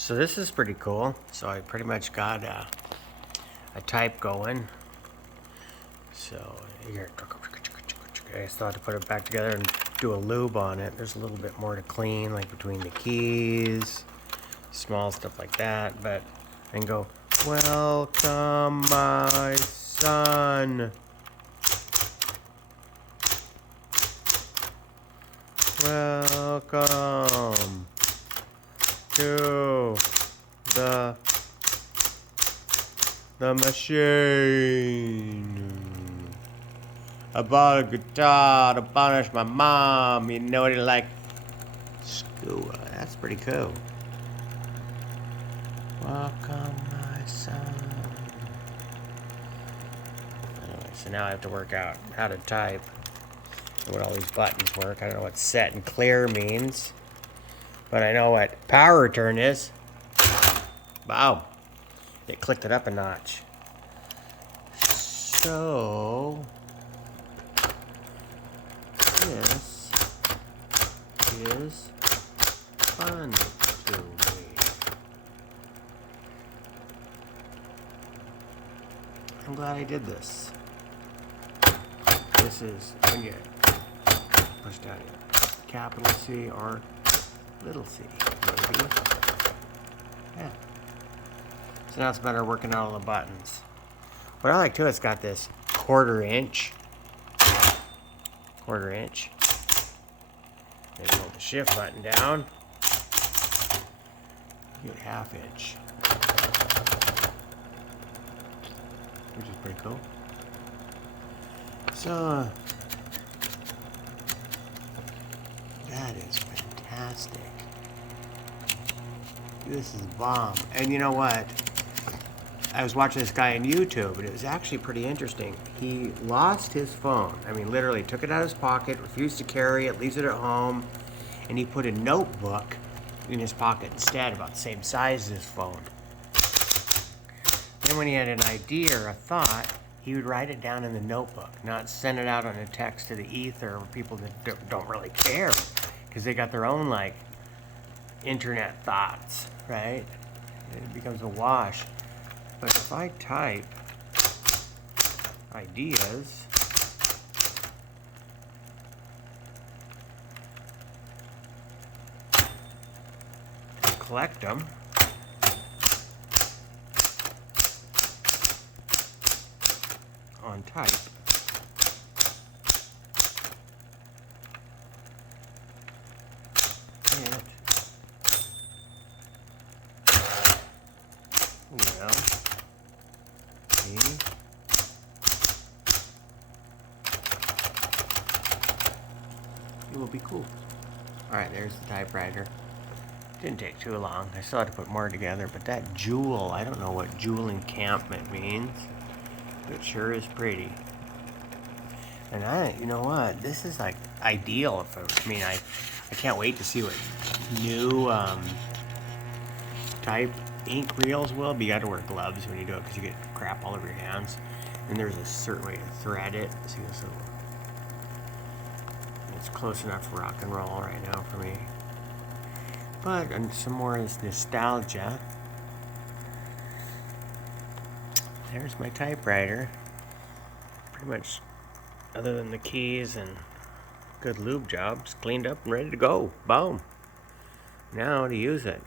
So this is pretty cool. So I pretty much got a type going. So here, I still have to put it back together and do a lube on it. There's a little bit more to clean, like between the keys, small stuff like that. But I can go, welcome my son. Welcome to the machine. I bought a guitar to punish my mom. You know what it like? School. That's pretty cool. Welcome, my son. Anyway, so now I have to work out how to type and what all these buttons work. I don't know what set and clear means, but I know what power return is. Wow. It clicked it up a notch. So this is fun to me. I'm glad I did this. This is when you push down here. Capital C or little c, maybe. Yeah. So now it's better working out all the buttons. What I like too, it's got this quarter inch. Then you hold the shift button down. You get ½ inch. Which is pretty cool. So that is fantastic. This is bomb. And you know what? I was watching this guy on YouTube, and it was actually pretty interesting. He lost his phone. I mean, literally took it out of his pocket, refused to carry it, leaves it at home, and he put a notebook in his pocket instead, about the same size as his phone. Then when he had an idea or a thought, he would write it down in the notebook, not send it out on a text to the ether or people that don't really care, because they got their own, like, internet thoughts, right? It becomes a wash. But if I type ideas, collect them, on type, it will it will be cool. Alright, there's the typewriter. Didn't take too long. I still had to put more together, but that jewel, I don't know what jewel encampment means, but it sure is pretty. And you know what? This is like ideal I can't wait to see what new type ink reels will be. You got to wear gloves when you do it because you get crap all over your hands. And there's a certain way to thread it. See this little. It's close enough for rock and roll right now for me. But and some more is nostalgia. There's my typewriter. Pretty much, other than the keys and good lube jobs, cleaned up and ready to go. Boom. Now to use it.